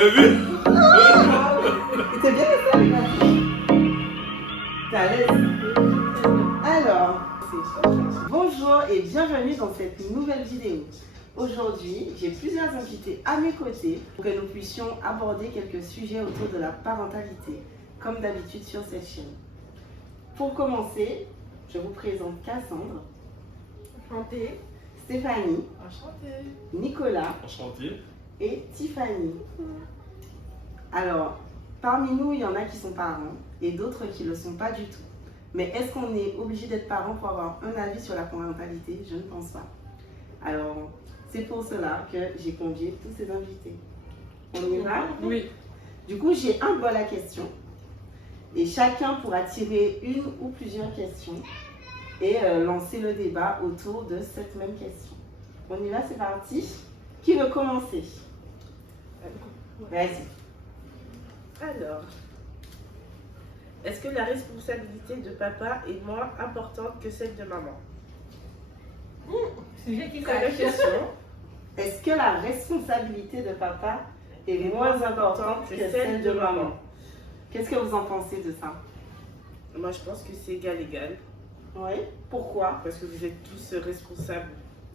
T'as vu? C'est bien ça, les gars. T'es à l'aise? Alors, bonjour et bienvenue dans cette nouvelle vidéo. Aujourd'hui, j'ai plusieurs invités à mes côtés pour que nous puissions aborder quelques sujets autour de la parentalité, comme d'habitude sur cette chaîne. Pour commencer, je vous présente Cassandre, Enchantée. Stéphanie, Enchantée. Nicolas Enchanté. et Tiffany. Alors, parmi nous, il y en a qui sont parents et d'autres qui ne le sont pas du tout. Mais est-ce qu'on est obligé d'être parent pour avoir un avis sur la parentalité? Je ne pense pas. Alors, c'est pour cela que j'ai convié tous ces invités. On y va? Oui. Du coup, j'ai un bol à questions et chacun pourra tirer une ou plusieurs questions et lancer le débat autour de cette même question. On y va, c'est parti. Qui veut commencer? Vas-y. Alors, est-ce que la responsabilité de papa est moins importante que celle de maman? Sujet qui C'est la question. Est-ce que la responsabilité de papa est moins importante que celle de maman? Qu'est-ce que vous en pensez de ça? Moi, je pense que c'est égal. Oui. Pourquoi? Parce que vous êtes tous responsables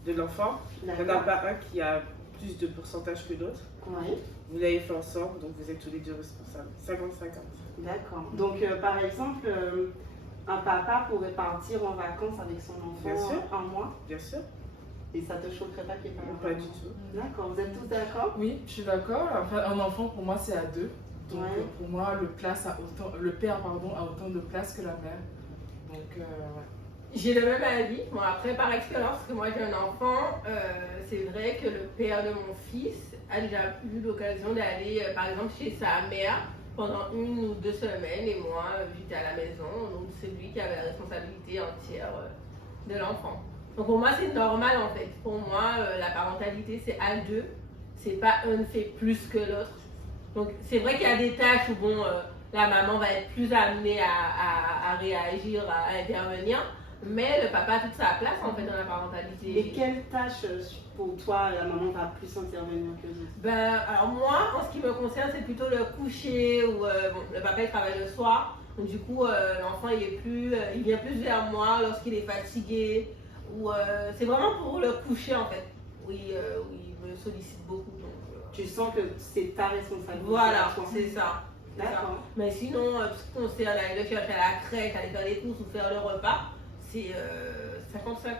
de l'enfant. Il n'y en a D'accord. pas un qui a plus de pourcentage que l'autre. Oui. Vous l'avez fait ensemble, donc vous êtes tous les deux responsables. 50-50. D'accord. Donc, par exemple, un papa pourrait partir en vacances avec son Bien enfant sûr. un mois Bien sûr. et ça te choquerait pas qu'il y ait Non, pas pas du tout. D'accord. Vous êtes tous d'accord? Oui, je suis d'accord. Enfin, un enfant, pour moi, c'est à deux. Donc, Ouais. pour moi, le père a autant de place que la mère. Donc, ouais. J'ai le même avis. Bon, après, par expérience, parce que moi j'ai un enfant, c'est vrai que le père de mon fils a déjà eu l'occasion d'aller, par exemple, chez sa mère pendant 1 ou 2 semaines et moi, j'étais à la maison. Donc, c'est lui qui avait la responsabilité entière de l'enfant. Donc, pour moi, c'est normal en fait. Pour moi, la parentalité, c'est à deux. C'est pas un ne fait plus que l'autre. Donc, c'est vrai qu'il y a des tâches où, bon, la maman va être plus amenée à réagir, à intervenir. Mais le papa a toute sa place en fait dans la parentalité. Et quelle tâche pour toi la maman va plus intervenir que les autres? Ben, alors moi, en ce qui me concerne, c'est plutôt le coucher où bon, le papa il travaille le soir. Donc du coup, l'enfant il vient plus vers moi lorsqu'il est fatigué. Ou c'est vraiment pour le coucher en fait. Oui, il me sollicite beaucoup. Donc, Tu sens que c'est ta responsabilité. voilà, à toi. c'est ça. D'accord. Mais sinon, tout ce qu'on sait, aller le chercher à la crèche, aller faire les courses ou faire le repas, c'est 50-50.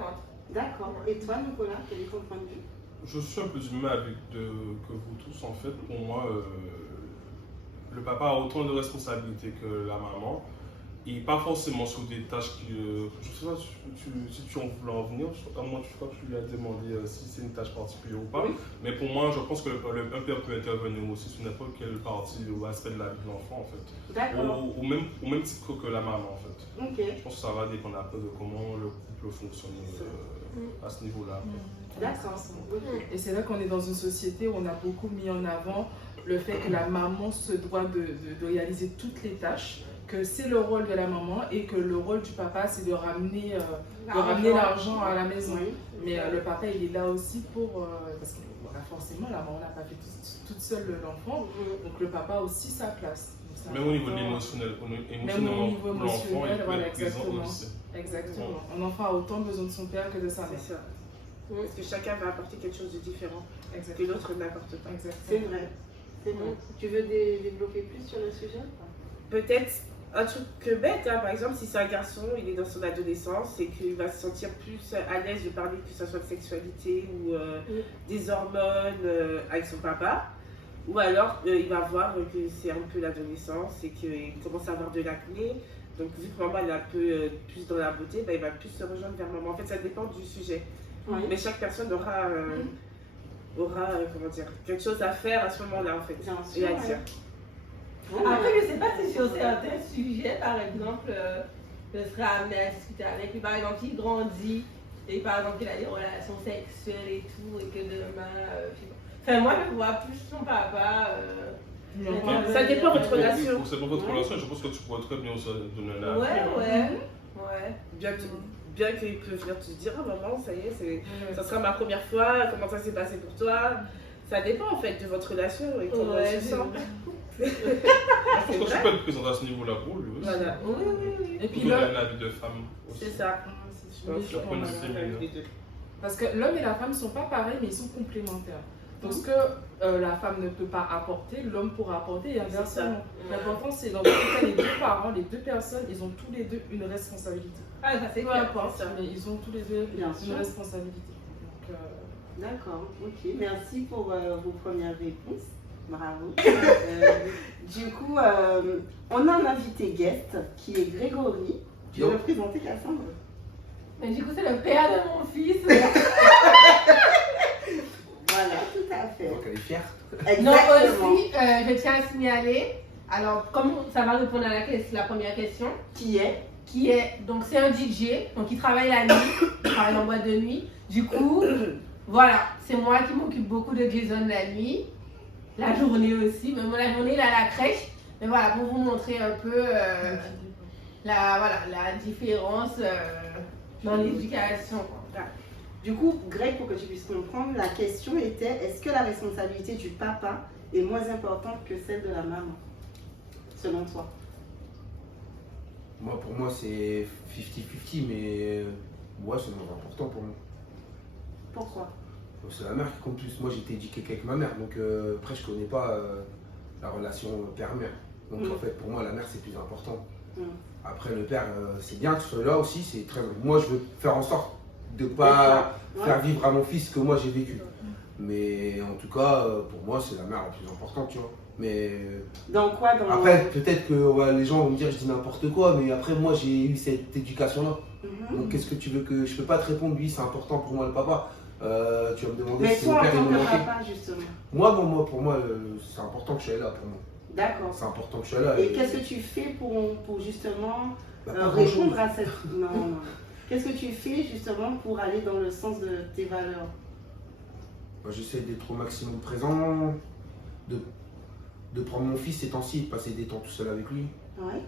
D'accord. Et toi, Nicolas, quel est ton point de vue? Je suis un peu du même avis que vous tous en fait. Pour moi, le papa a autant de responsabilités que la maman. Et pas forcément sur des tâches qui. Je sais pas si tu en voulais en venir. Moi, je crois que tu lui as demandé si c'est une tâche particulière ou pas. Oui. Mais pour moi, je pense que un père peut intervenir aussi sur n'importe quelle partie ou aspect de la vie de l'enfant en fait. D'accord. Au même titre que la maman en fait. Ok. Je pense que ça va dépendre un peu de comment le couple fonctionne à ce niveau-là. D'accord. Ok. Et c'est vrai qu'on est dans une société où on a beaucoup mis en avant le fait que la maman se doit de réaliser toutes les tâches, que c'est le rôle de la maman et que le rôle du papa, c'est de ramener l'argent à la maison. Oui. Mais le papa, il est là aussi pour... parce que voilà, forcément, la maman n'a pas fait toute seule l'enfant, donc le papa a aussi sa place. Donc, c'est Même au niveau de important. l'émotionnel, Même au niveau pour l'enfant, il émotionnel, peut voilà, être présent exactement. aussi. Exactement. Un enfant a autant besoin de son père que de sa mère. C'est ça. Parce que chacun va apporter quelque chose de différent que Exactement. l'autre n'apporte pas. C'est Exactement. vrai. C'est vrai. Tu veux développer plus sur le sujet? Peut-être un truc que bête, hein. Par exemple, si c'est un garçon, il est dans son adolescence et qu'il va se sentir plus à l'aise de parler que ce soit de sexualité ou des hormones avec son papa. Ou alors, il va voir que c'est un peu l'adolescence et qu'il commence à avoir de l'acné. Donc, vu que maman elle est un peu plus dans la beauté, il va plus se rejoindre vers maman. En fait, ça dépend du sujet. Oui. Mais chaque personne aura comment dire, quelque chose à faire à ce moment-là, en fait. Bien Et sûr. à dire. Après, je ne sais pas si sur certains sujets, par exemple, je serai amenée à discuter avec lui. Par exemple, s'il grandit et par exemple qu'il a des relations sexuelles et tout, et que demain, je sais pas. Enfin, moi, je vois plus son papa. Ça dépend de votre relation. C'est pas votre relation, je pense que tu pourrais très bien aussi donner un avis. Ouais. Bien qu'il peut venir te dire, ah maman, ça y est, ça sera ma première fois, comment ça s'est passé pour toi? Ça dépend en fait de votre relation et comment Ouais, elle se sent. Je pense que tu peux être présent à ce niveau-là pour lui aussi. Voilà. Oui. Et puis Vous là, avez un avis de femme aussi. C'est ça. Sur le point de vue féminin. Les deux. parce que l'homme et la femme ne sont pas pareils, mais ils sont complémentaires. Donc ce que la femme ne peut pas apporter, l'homme pourra apporter et inversement. L'important, c'est dans votre cas, les deux parents, les deux personnes, ils ont tous les deux une responsabilité. Ah, ça c'est Peu clair. importe, ça. mais ils ont tous les deux Bien une sûr. responsabilité. Donc, D'accord, ok. Merci pour vos premières réponses. Bravo. Du coup, on a un invité guest qui est Grégory. Tu veux Yo. le présenter, Cassandre? Mais du coup, c'est le père de mon fils. Voilà, tout à fait. Donc elle est fière. Non, Exactement. aussi, je tiens à signaler, alors comme ça va répondre à la première question, Qui est? qui est, donc c'est un DJ, donc il travaille la nuit, il travaille en boîte de nuit. Du coup, voilà, c'est moi qui m'occupe beaucoup de Jason la nuit, la journée aussi, même la journée il est à la crèche. Mais voilà, pour vous montrer un peu la différence dans l'éducation, quoi. Du coup, Greg, pour que tu puisses comprendre, la question était est-ce que la responsabilité du papa est moins importante que celle de la maman, selon toi? Moi, pour moi, c'est 50-50, mais moi, c'est moins important pour moi. Pourquoi? C'est la mère qui compte plus. Moi, j'ai été éduqué qu'avec ma mère, donc après, je connais pas la relation père-mère. Donc en fait, pour moi, la mère, c'est plus important. Après, le père, c'est bien que ce soit là aussi, c'est très. Moi, je veux faire en sorte de pas faire vivre à mon fils ce que moi j'ai vécu. Mais en tout cas, pour moi, c'est la mère la plus importante, tu vois. Mais Dans quoi? après, peut-être que les gens vont me dire je dis n'importe quoi, mais après, moi, j'ai eu cette éducation-là. Donc, qu'est-ce que tu veux que. Je peux pas te répondre, oui, c'est important pour moi le papa. Tu vas me demander Mais si toi, mon en père il tant me que manquait. papa, justement. Moi, pour moi, c'est important que je sois là pour moi. D'accord. C'est important que je sois là. Et qu'est-ce que tu fais pour justement Bah, pas grand-chose. répondre à cette... Non. Qu'est-ce que tu fais justement pour aller dans le sens de tes valeurs? Moi, j'essaie d'être au maximum présent, de prendre mon fils ces temps-ci, de passer des temps tout seul avec lui. Ouais.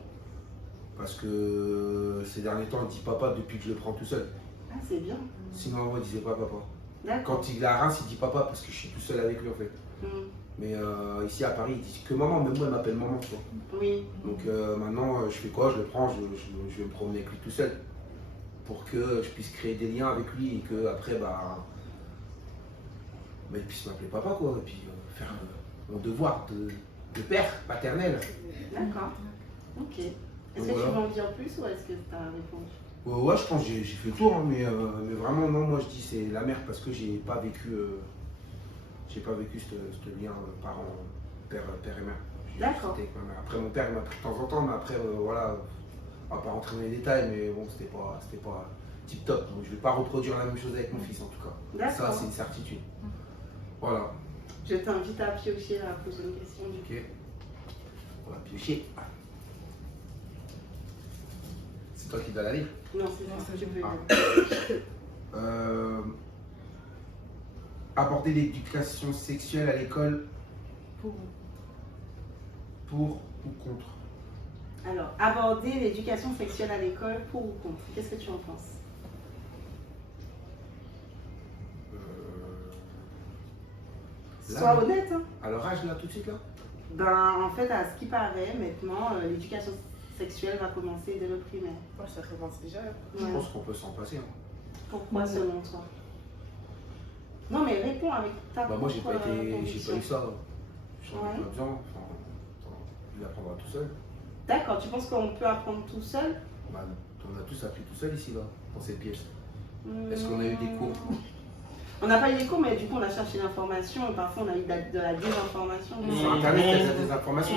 Parce que ces derniers temps, il dit papa depuis que je le prends tout seul. Ah, c'est bien. Sinon, avant, il disait pas papa. D'accord. Quand il est à Reims, il dit papa parce que je suis tout seul avec lui en fait. Mais ici à Paris, il dit que maman, même moi, il m'appelle maman, tu vois. Oui. Donc maintenant, je fais quoi? Je le prends, je vais me promener avec lui tout seul. Pour que je puisse créer des liens avec lui et que après, il puisse m'appeler papa, quoi. Et puis faire mon devoir de père paternel. D'accord. Ok. Est-ce que Voilà. tu veux en dire plus ou est-ce que tu as répondu? Ouais, je pense que j'ai fait le tour, hein, mais vraiment, non, moi je dis c'est la mère parce que j'ai pas vécu ce lien père et mère. D'accord. J'étais avec ma mère. Après, mon père il m'a pris de temps en temps, mais après, voilà, on va pas rentrer dans les détails, mais bon, c'était pas tip top. Donc je vais pas reproduire la même chose avec mon fils en tout cas. D'accord. Ça, c'est une certitude. Voilà. Je t'invite à piocher la prochaine question du coup. Ok. On va piocher. C'est toi qui dois la lire. Non, c'est Non, ça. ça, Je veux Ah. Aborder l'éducation sexuelle à l'école pour ou contre? Alors, aborder l'éducation sexuelle à l'école pour ou contre? Qu'est-ce que tu en penses? Là, Sois honnête. Hein. à leur âge là, tout de suite là? Ben, en fait, à ce qui paraît, maintenant, l'éducation sexuelle va commencer dès le primaire. Moi, ça commence déjà. Je Ouais. pense qu'on peut s'en passer. Hein. Pourquoi selon toi? Non, mais réponds avec ta Bah moi j'ai pas propre, eu conviction. ça. J'en ai Ouais. pas besoin. Enfin, il apprendra tout seul. D'accord, tu penses qu'on peut apprendre tout seul? Bah, on a tous appris tout seul ici là, dans cette pièce. Est-ce qu'on a eu des cours? On n'a pas eu des cours, mais du coup, on a cherché l'information. Parfois, on a eu de la désinformation. Sur internet, il y a des informations.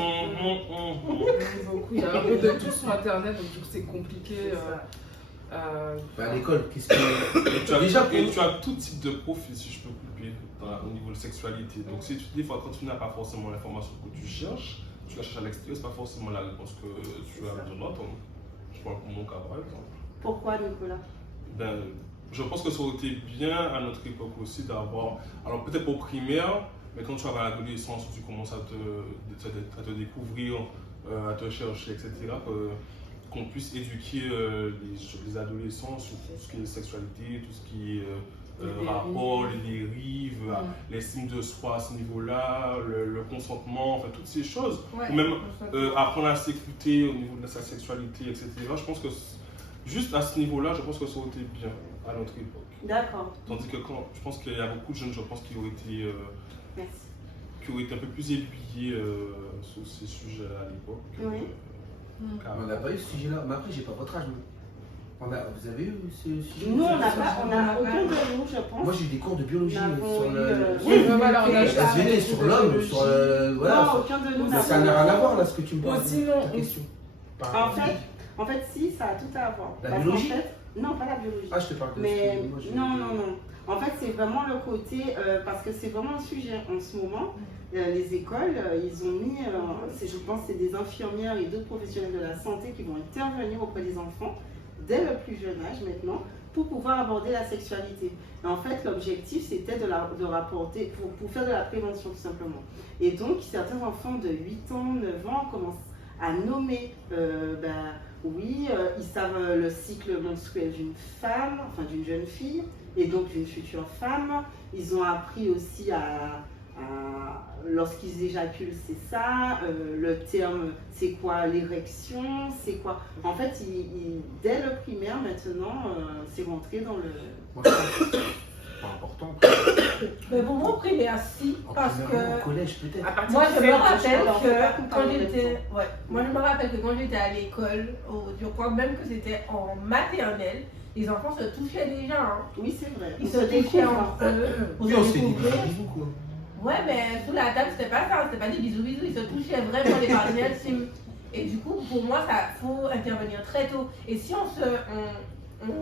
beaucoup. Il y a un peu de tout sur internet, donc du coup c'est compliqué. C'est ça. Bah, à l'école, qu'est-ce que. Tu as, Déjà, et tu as tout type de profil, si je peux couper, au niveau de sexualité. Donc, si tu, des fois, quand tu n'as pas forcément l'information que tu cherches, tu la cherches à l'extérieur, c'est pas forcément la réponse que tu as besoin d'entendre. Je parle pour mon cas, par exemple. Pourquoi, Nicolas? Ben, je pense que ça aurait été bien à notre époque aussi d'avoir, alors peut-être au primaire, mais quand tu vas à l'adolescence, où tu commences à te découvrir, à te chercher, etc., qu'on puisse éduquer les adolescents sur tout ce qui est sexualité, tout ce qui est rapports, les dérives, l'estime de soi à ce niveau-là, le consentement, enfin toutes ces choses. Ou même apprendre à s'écouter au niveau de sa sexualité, etc. Je pense que juste à ce niveau-là, je pense que ça aurait été bien à notre époque. D'accord. Tandis que je pense qu'il y a beaucoup de jeunes, je pense, qui auraient été, un peu plus aiguillés sur ces sujets à l'époque. Oui. On n'a pas eu ce sujet-là. Mais après, j'ai pas votre âge. Vous avez eu ce sujet? Nous, on n'a aucun de nous, je pense. Moi, j'ai eu des cours de biologie sur la SVT, sur l'homme, sur voilà. Non, aucun de nous n'a. Ça n'a rien à voir là, ce que tu me parles. Sinon, question. En fait, si, ça a tout à voir. La biologie? Non, pas la biologie. Ah, je te parle de Mais non. En fait, c'est vraiment le côté, parce que c'est vraiment un sujet en ce moment. Les écoles, ils ont mis, je pense, c'est des infirmières et d'autres professionnels de la santé qui vont intervenir auprès des enfants dès le plus jeune âge maintenant pour pouvoir aborder la sexualité. Et en fait, l'objectif, c'était de rapporter, pour faire de la prévention tout simplement. Et donc, certains enfants de 8 ans, 9 ans commencent à nommer, ils savent le cycle menstruel d'une femme, enfin d'une jeune fille, et donc d'une future femme. Ils ont appris aussi lorsqu'ils éjaculent, c'est ça, le terme, c'est quoi l'érection, c'est quoi. En fait, dès le primaire, maintenant, c'est rentré dans le... Moi, je pense que c'est pas important. Mais pour moi, primaire, si, parce que... Au collège, peut-être. Moi, je me rappelle que quand j'étais à l'école, je crois même que c'était en maternelle, les enfants se touchaient déjà. Hein. Oui, c'est vrai. Ils se touchaient entre eux. Oui, on se fait des bisous, quoi. Ouais, mais sous la table, c'était pas ça, c'était pas des bisous, ils se touchaient vraiment les partenaires intimes. Et du coup, pour moi, ça faut intervenir très tôt. Et si on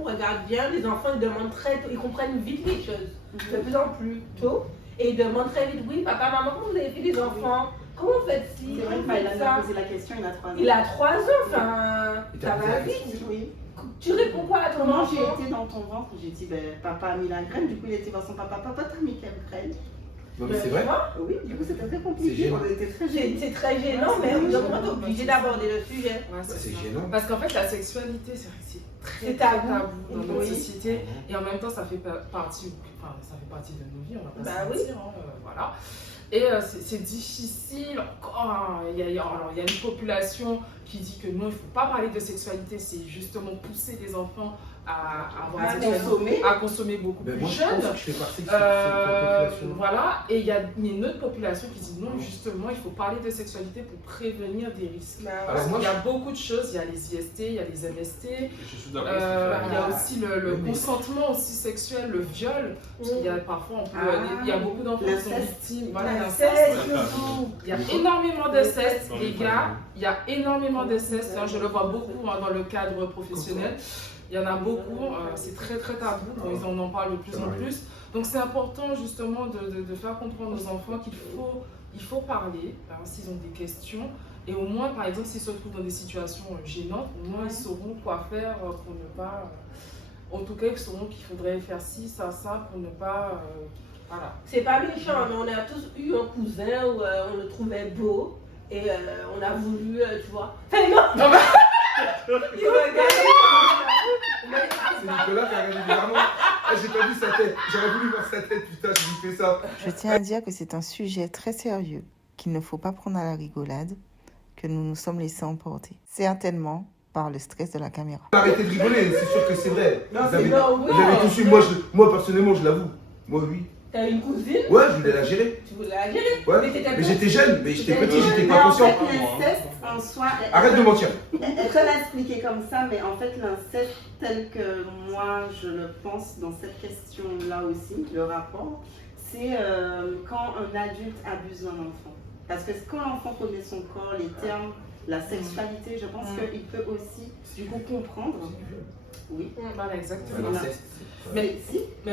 regarde bien, les enfants ils demandent très tôt, ils comprennent vite les choses, de plus en plus tôt. Et ils demandent très vite, oui, papa, maman, comment vous avez fait les enfants? Comment vous faites ci? C'est vrai qu'il a posé la question, il a 3 ans. Il a 3 ans, enfin, ça va vite. Oui. Tu réponds quoi à ton Comment enfant? j'ai été dans ton ventre? J'ai dit, papa a mis la graine, du coup il était voir son papa, t'as mis quelle graine? Non, mais c'est vrai. Oui, du coup c'était très compliqué, on était très gênés. C'est très gênant, mais on est obligé d'aborder le sujet. C'est gênant. Parce qu'en fait, la sexualité, c'est très tabou dans notre société. Et en même temps, ça fait partie de nos vies, on va pas se mentir. Voilà. Et c'est difficile encore. Il y a une population qui dit que non, il ne faut pas parler de sexualité, c'est justement pousser les enfants à consommer beaucoup plus jeune. Je pense que je fais partie de cette population. Voilà, et il y a une autre population qui dit non, justement, il faut parler de sexualité pour prévenir des risques. Il y a beaucoup de choses, il y a les IST, il y a les MST, il y a aussi le consentement aussi sexuel, le viol, parce qu'il y a parfois, il y a beaucoup d'enfants qui sont victimes. Voilà, l'inceste. Il y a énormément d'inceste, les gars, il y a énormément d'inceste, je le vois beaucoup dans le cadre professionnel. Il y en a beaucoup, c'est très très tabou, ils en parlent de plus en plus. Donc c'est important justement de faire comprendre aux enfants qu'il faut parler, s'ils ont des questions. Et au moins, par exemple, s'ils se trouvent dans des situations gênantes, au moins ils sauront quoi faire pour ne pas... En tout cas, ils sauront qu'il faudrait faire ci, ça, pour ne pas... voilà. C'est pas méchant, mais on a tous eu un cousin où on le trouvait beau et on a voulu, tu vois... Enfin, non. Il c'est Nicolas qui a regardé bizarrement. J'ai pas vu sa tête. J'aurais voulu voir sa tête, putain, j'ai fait ça. Je tiens à dire que c'est un sujet très sérieux, qu'il ne faut pas prendre à la rigolade, que nous nous sommes laissés emporter. Certainement par le stress de la caméra. Arrêtez de rigoler, c'est sûr que c'est vrai. Non, vous avez tout su. Moi, personnellement, je l'avoue. Moi, oui. T'as une cousine? Ouais, je voulais la gérer. Tu voulais la gérer? Ouais. Mais j'étais jeune, mais j'étais petit, j'étais pas conscient. En fait, l'inceste en soi. Arrête de mentir. Elle peut l'expliquer comme ça, mais en fait, l'inceste, tel que moi je le pense dans cette question-là aussi, le rapport, c'est quand un adulte abuse d'un enfant. Parce que quand l'enfant connaît son corps, les termes, la sexualité, je pense qu'il peut aussi, du coup, comprendre. Oui. Voilà, exactement. Mais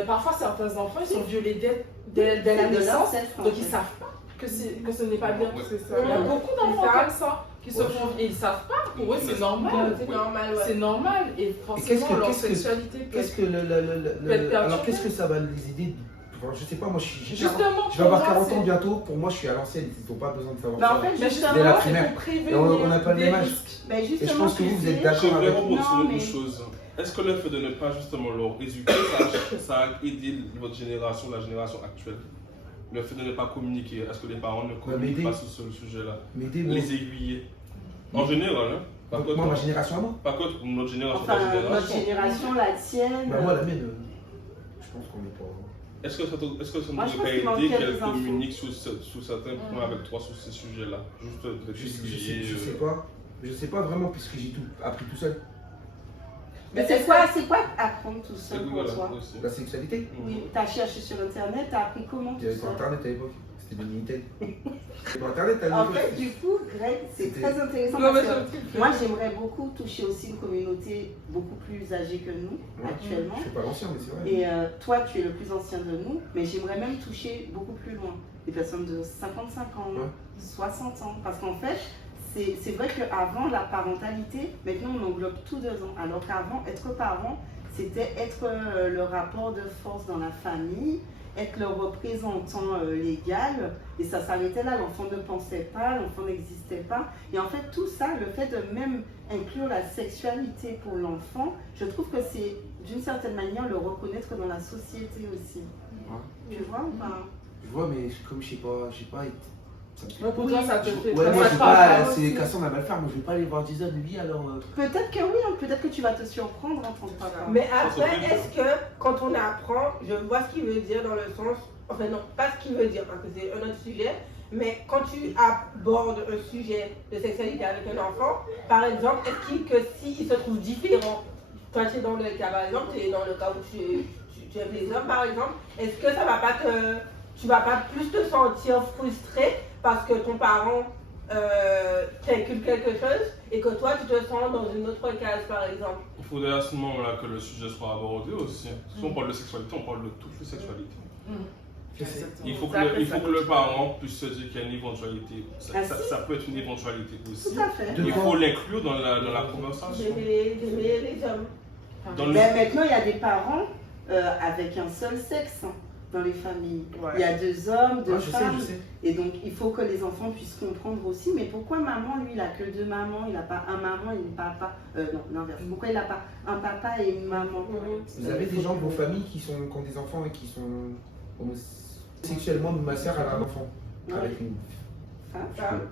parfois, certains enfants, ils sont violés dès la naissance, donc ils ne savent pas que ce n'est pas bien. Il y a beaucoup d'enfants comme ça qui se font et ils ne savent pas. Pour eux, c'est normal. C'est normal. Et forcément, leur sexualité peut être alors, qu'est-ce que ça va les aider? Je sais pas, moi je vais avoir 40 ans bientôt, pour moi je suis à l'ancienne, ils n'ont pas besoin de savoir ça. En fait, dès la primaire, on n'a pas le même âge. Et je pense que vous êtes d'accord avec moi. est-ce que le fait de ne pas justement leur éduquer, ça a aidé votre génération, la génération actuelle? Le fait de ne pas communiquer, est-ce que les parents ne communiquent pas sur ce sujet-là? Les aiguiller. En général, hein? Pas que Moi, ma génération à moi. Pas que notre génération, Enfin, ta génération. notre génération, la tienne. Bah, moi, la mienne, je pense qu'on n'est pas. Est-ce que ça ne Moi, je t'a pense pas qu'il aidé manquait qu'elle des infos. communique sur certains points avec toi sur ces sujets-là? Juste de Je sais pas. Je sais pas vraiment puisque j'ai tout appris tout seul. Mais c'est quoi apprendre tout seul pour toi? La sexualité. Oui, t'as cherché sur internet, t'as appris comment tout Il n'y avait pas seul? internet à l'époque. C'était des Minitel. Il n'y avait pas internet à En l'époque. fait, du coup, Greg, c'est C'était- très intéressant Non, mais parce ça que moi, j'aimerais beaucoup toucher aussi une communauté beaucoup plus âgée que nous, Ouais. actuellement. Je suis pas l'ancien, mais c'est vrai. Et toi, tu es le plus ancien de nous, mais j'aimerais même toucher beaucoup plus loin. Des personnes de 55 ans, Ouais. 60 ans. Parce qu'en fait, c'est vrai qu'avant, la parentalité, maintenant, on englobe tout dedans. Alors qu'avant, être parent, c'était être le rapport de force dans la famille, être le représentant légal, et ça s'arrêtait là. L'enfant ne pensait pas, l'enfant n'existait pas. Et en fait, tout ça, le fait de même inclure la sexualité pour l'enfant, je trouve que c'est d'une certaine manière le reconnaître dans la société aussi. Ouais. Tu vois ou pas? Je vois, mais comme je sais pas, ça me fait- Ouais, pour toi, ça te fait. Ouais, ça moi, te je vais parle pas, aussi. c'est Cassandre, elle va le faire, moi je vais pas aller voir Jason, lui, alors. Peut-être que oui, hein, peut-être que tu vas te surprendre en tant que papa. Mais Ça, après, c'est vrai. est-ce que quand on apprend, je vois ce qu'il veut dire dans le sens, enfin non, pas ce qu'il veut dire parce que c'est un autre sujet, mais quand tu abordes un sujet de sexualité avec un enfant, par exemple, est-ce que s'il se trouve différent, toi tu es dans le cas par exemple, tu es dans le cas où tu aimes les hommes par exemple, est-ce que ça va pas tu vas pas plus te sentir frustré parce que ton parent t'inculque quelque chose et que toi tu te sens dans une autre case par exemple? Il faudrait à ce moment-là que le sujet soit abordé aussi. Si on parle de sexualité, on parle de toutes les sexualités. Je sais. Il faut que le parent puisse se dire qu'il y a une éventualité. Ah, si. Ça peut être une éventualité aussi. Tout à fait. Il faut l'inclure dans la conversation. D'aimer les hommes. Dans le- Mais maintenant, il y a des parents avec un seul sexe hein, dans les familles. Ouais. Il y a 2 hommes, 2 Ah, je sais, femmes. je sais. Et donc, il faut que les enfants puissent comprendre aussi. Mais pourquoi maman, lui, il n'a que 2 mamans, il n'a pas un maman et une papa non, l'inverse. Pourquoi il n'a pas un papa et une maman? Vous avez des gens de vos familles qui ont des enfants et qui sont sexuellement, ma soeur elle a un enfant Ouais. avec une Hein?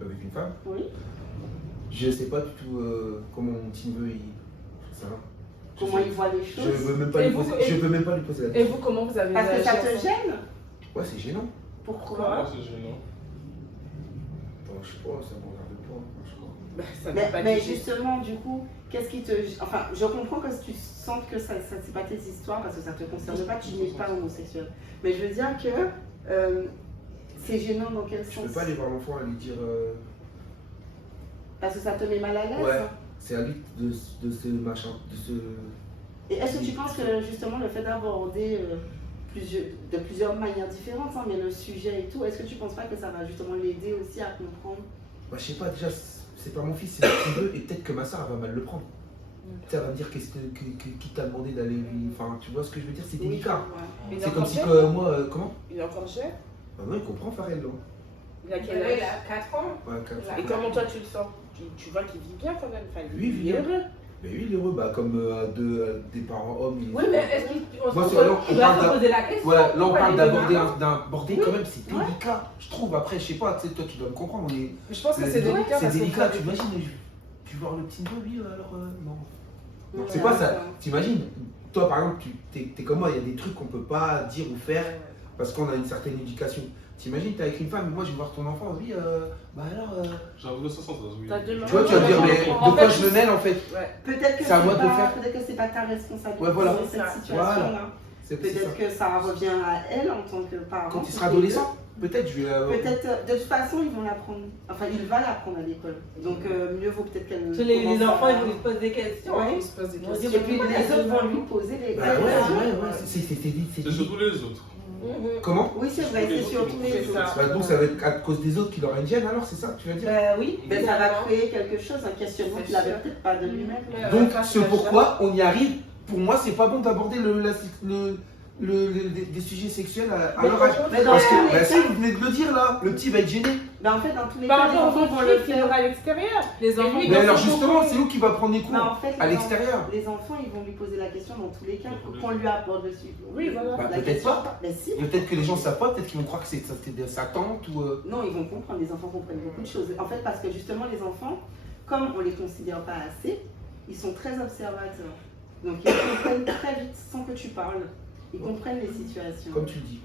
avec une femme. Oui. Je sais pas du tout comment mon petit neveu ça va. Comment il voit les Je choses? veux même pas Et lui vous- poser, et- je peux même pas lui poser la Et question. vous, comment vous avez Parce que ça réagi te à ça? gêne? Ouais, c'est gênant. Pourquoi? Ah, c'est gênant. Bon, je sais pas, ça me regarde pas, franchement. Bah, ça veut pas Mais dire- justement, du coup, qu'est-ce qui te... Enfin, je comprends que tu sentes que ça c'est pas tes histoires parce que ça te concerne pas, tu n'es pas homosexuel. Mais je veux dire que c'est gênant dans quel Je sens? peux pas aller voir l'enfant et lui dire Parce que ça te met mal à l'aise? ouais, c'est à lui de ce machin, de ce. Et est-ce que tu penses que justement le fait d'aborder de plusieurs manières différentes, hein, mais le sujet et tout, est-ce que tu penses pas que ça va justement l'aider aussi à comprendre? Bah, je sais pas, déjà, c'est pas mon fils, c'est mon petit neveu, et peut-être que ma soeur elle va mal le prendre. Tu sais, elle va me dire qui t'a demandé d'aller lui. Enfin, tu vois ce que je veux dire, c'est Oui, délicat. ouais. Il est C'est comme encore si jeune, que moi, comment Il est encore jeune. Bah, moi, il comprend Farel, là. Il a quel Il âge? a 4 ans. Ouais, quatre- Et comment toi tu le sens? Tu vois qu'il vit bien quand même. Enfin, Oui, il vit bien. heureux. Mais lui, il est heureux, bah, comme des parents hommes. ils- Oui, mais est-ce qu'il Moi, on c'est se- alors, il on doit parle se d'un- poser la question? Voilà, là on pourquoi parle les deux d'aborder mamans? d'un bordé quand même, c'est délicat, je trouve. Après, je sais pas, tu sais, toi tu dois me comprendre, on est. Je pense que c'est délicat C'est parce que délicat, vous tu avez- imagines, tu vois le petit neveu, lui, alors non. Ouais, C'est pas ça, ouais. t'imagines, toi par exemple, t'es comme moi, il y a des trucs qu'on peut pas dire ou faire parce qu'on a une certaine éducation. T'imagines, t'es avec une femme, moi je vais voir ton enfant, oui, bah alors. J'avoue, de ce sens, oui. T'as deux Tu vois, tu vas me dire, mais En de quoi fait, je me mêle en fait? Peut-être que C'est à moi de le faire. peut-être que c'est pas ta responsabilité Ouais, voilà. dans cette situation-là. C'est ça. Peut-être que ça revient à elle en tant que parent. Quand il sera adolescent, peut-être je vais. Peut-être, de toute façon, ils vont l'apprendre. Enfin, il va l'apprendre à l'école. Donc, mieux vaut peut-être qu'elle. Les commence enfants, à- ils vont se poser des questions. Ouais. On se pose des On dit, questions. Et puis les autres vont lui poser les Bah ouais, questions. ouais, c'est dit. C'est surtout les autres. Comment? Oui, c'est vrai, c'est surtout les C'est autres. ça. Bah, donc ça va être à cause des autres qui leur une gêne alors, c'est ça que tu vas dire? Ben oui. Ben, ça va créer quelque chose, un questionnement C'est qu'il n'avait sûr. peut-être pas de lui-même. Donc ce pourquoi on y arrive, pour moi c'est pas bon d'aborder des sujets sexuels à Mais leur âge. mais dans Parce tous que, les bah, cas- si, vous venez de le dire là, le petit va être gêné. Bah en fait, dans tous les Par cas, les rapport enfants aux vont le filles qui faire. aura à l'extérieur. Les enfants, lui, Mais dans alors son justement, cocon, c'est où qui va prendre les cours Bah, en fait, à les l'extérieur. Les enfants, ils vont lui poser la question dans tous les cas, Dans tous les qu'on cas. lui apporte dessus. Oui, voilà. Bah, La peut-être question- pas. Mais si. Peut-être que les gens savent pas, peut-être qu'ils vont croire que c'était sa tante ou. Non, ils vont comprendre, les enfants comprennent beaucoup de choses. En fait, parce que justement, les enfants, comme on les considère pas assez, ils sont très observateurs. Donc, ils comprennent très vite sans que tu parles. Ils comprennent les situations. Comme tu le dis.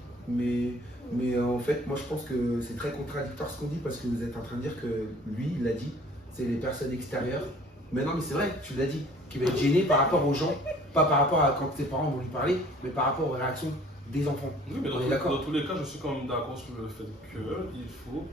Mais en fait, moi je pense que c'est très contradictoire ce qu'on dit parce que vous êtes en train de dire que lui, il l'a dit, c'est les personnes extérieures. Mais non, mais c'est vrai, tu l'as dit, qui va être gêné par rapport aux gens, pas par rapport à quand tes parents vont lui parler, mais par rapport aux réactions des enfants. Oui, mais On est d'accord. dans tous les cas, je suis quand même d'accord sur le fait qu'il faut,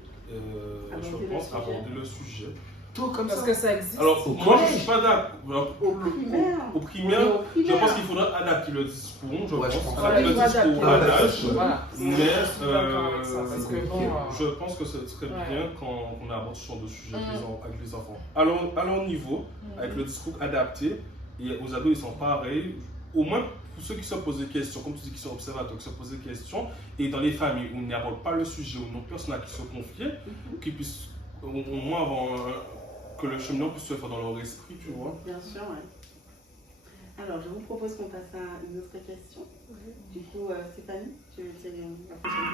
Aborder je le pense, sujet. aborder le sujet. Tout comme parce ça. que ça existe. Alors, Au moi, je ne collège. suis pas d'accord. Au primaire. Au primaire, Au je primaire. pense qu'il faudra adapter le discours, Ouais, je pense. adapter le il faut adapter. discours à l'âge. Voilà. Mais Je suis d'accord avec ça, parce que bon, je pense que ce serait Ouais. bien quand on aborde ce genre de sujet avec les enfants. À leur niveau, Mm. avec le discours adapté, et aux ados, ils sont pareils. Au moins, pour ceux qui se posent des questions, comme tu dis, qui sont observateurs, qui se posent des questions, et dans les familles où on n'aborde pas le sujet, où non personne à qui se confier, qu'ils puissent au moins avoir que le cheminement puisse se faire dans leur esprit, tu vois. Bien sûr, oui. Alors, je vous propose qu'on passe à une autre question. Du coup, Stéphanie, tu veux tirer la question?